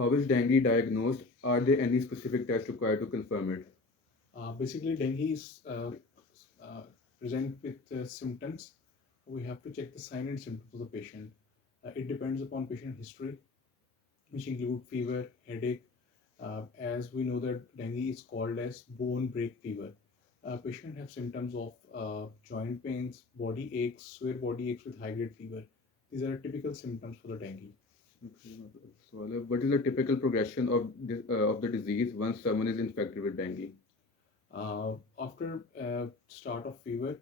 How is dengue diagnosed? Are there any specific tests required to confirm it? Basically, dengue is uh, present with symptoms. We have to check the sign and symptoms of the patient. It depends upon patient history, which include fever, headache. As we know that dengue is called as bone break fever. Patient have symptoms of joint pains, body aches, severe body aches with high grade fever. These are typical symptoms for the dengue. Okay, so what is the typical progression of the disease once someone is infected with dengue? After start of fever,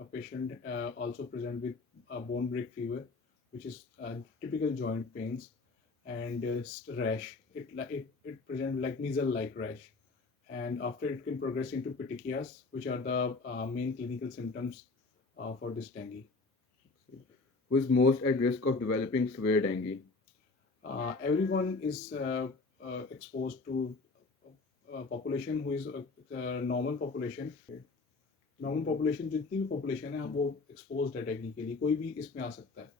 a patient also present with a bone break fever, which is typical joint pains, and rash. It present like measles-like rash, and after it can progress into petechias, which are the main clinical symptoms for this dengue. Who is most at risk of developing severe dengue? Everyone is exposed to population who is normal population. Normal population जितनी भी population है वो exposed है technically के लिए कोई भी इसमें आ सकता है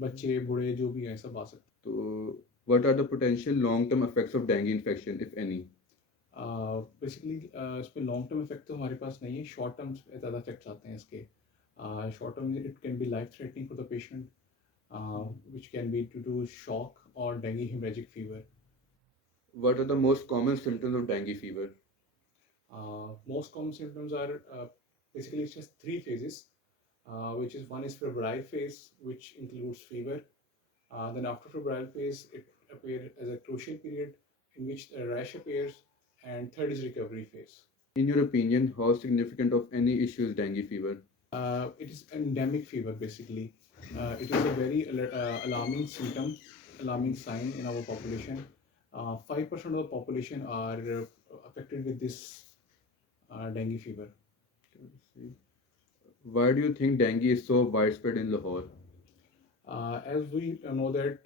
बच्चे बूढ़े जो भी हैं सब आ सकते So, what are the potential long-term effects of dengue infection, if any? हैं बेसिकली इसमें लॉन्ग टर्म इफेक्ट तो हमारे पास नहीं है शॉर्ट टर्म ज़्यादा इफेक्ट्स आते हैं इसके short term it can be life threatening for the patient which can be due to shock और dengue haemorrhagic fever What are the most common symptoms of dengue fever? most common symptoms are basically it's just three phases which is one is febrile phase which includes fever. Then after febrile phase, it appears as a crucial period in which a rash appears, and third is recovery phase. In your opinion, how significant of any issue is dengue fever? It is endemic fever basically. It is a very alarming symptom, alarming sign in our population. 5% of the population are affected with this dengue fever. Why do you think dengue is so widespread in Lahore? As we know that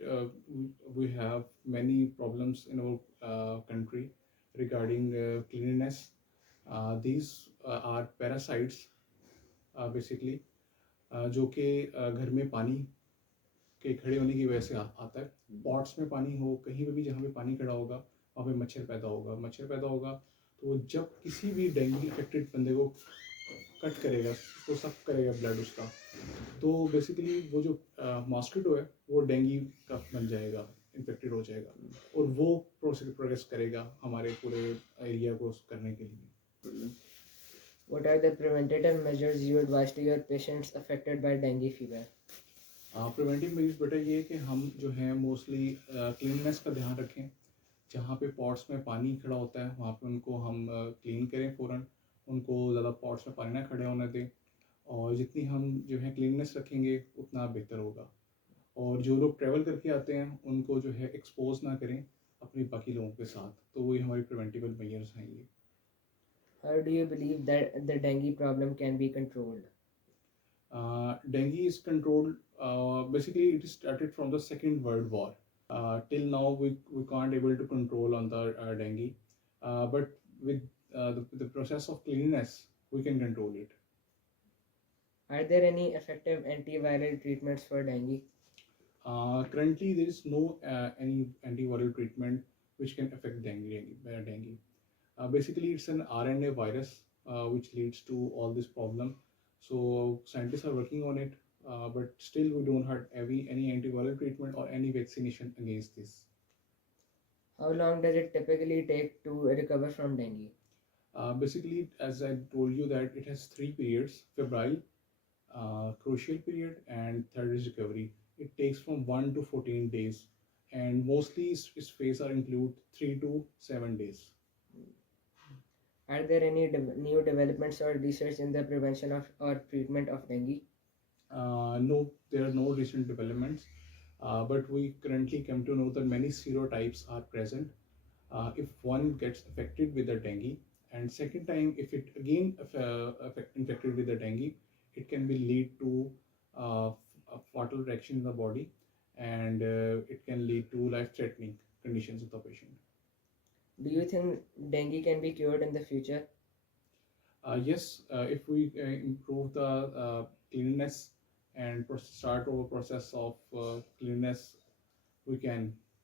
we have many problems in our country regarding cleanliness. These are parasites basically जो कि घर में पानी के खड़े होने की वजह से आता है पॉट्स में पानी हो कहीं पे भी जहाँ पे पानी खड़ा होगा वहाँ पे मच्छर पैदा होगा तो जब किसी भी डेंगू इन्फेक्टेड बंदे को कट करेगा उसको सक करेगा ब्लड उसका तो बेसिकली वो जो मॉस्किटो है वो डेंगू का बन जाएगा इन्फेक्टेड हो जाएगा और वो प्रोग्रेस करेगा हमारे पूरे एरिया को करने के लिए. What are the preventative measures you advise to your patients affected by dengue fever? Preventive measures बेटा ये है कि हम जो है मोस्टली क्लीननेस का ध्यान रखें जहाँ पे पॉट्स में पानी खड़ा होता है वहाँ पे उनको हम क्लीन करें फ़ौरन उनको ज़्यादा पॉट्स में पानी ना खड़े होने दें और जितनी हम जो है क्लीननेस रखेंगे उतना बेहतर होगा और जो लोग ट्रैवल करके आते हैं उनको जो है एक्सपोज ना करें अपने बाकी लोगों के साथ तो वही हमारी प्रिवेंटिव मेजर्स हैं ये. How do you believe that the dengue problem can be controlled? Dengue is controlled. Basically, it started from the Second World War. Till now, we can't able to control on the dengue, but with the process of cleanliness, we can control it. Are there any effective antiviral treatments for dengue? Currently, there is no any antiviral treatment which can affect dengue. Basically, it's an RNA virus which leads to all this problem. So scientists are working on it, but still we don't have any antiviral treatment or any vaccination against this. How long does it typically take to recover from dengue? Basically, as I told you that it has three periods: febrile, crucial period, and third is recovery. It takes from 1 to 14 days, and mostly its phase are include 3 to 7 days. Are there any new developments or research in the prevention of or treatment of dengue? No, there are no recent developments, but we currently come to know that many serotypes are present. If one gets affected with the dengue, and second time, if it again infected with the dengue, it can be lead to a fatal reaction in the body, and it can lead to life-threatening conditions of the patient. Do you think dengue can be cured in the future? Yes, if we improve the cleanliness and start over process of cleanliness, we can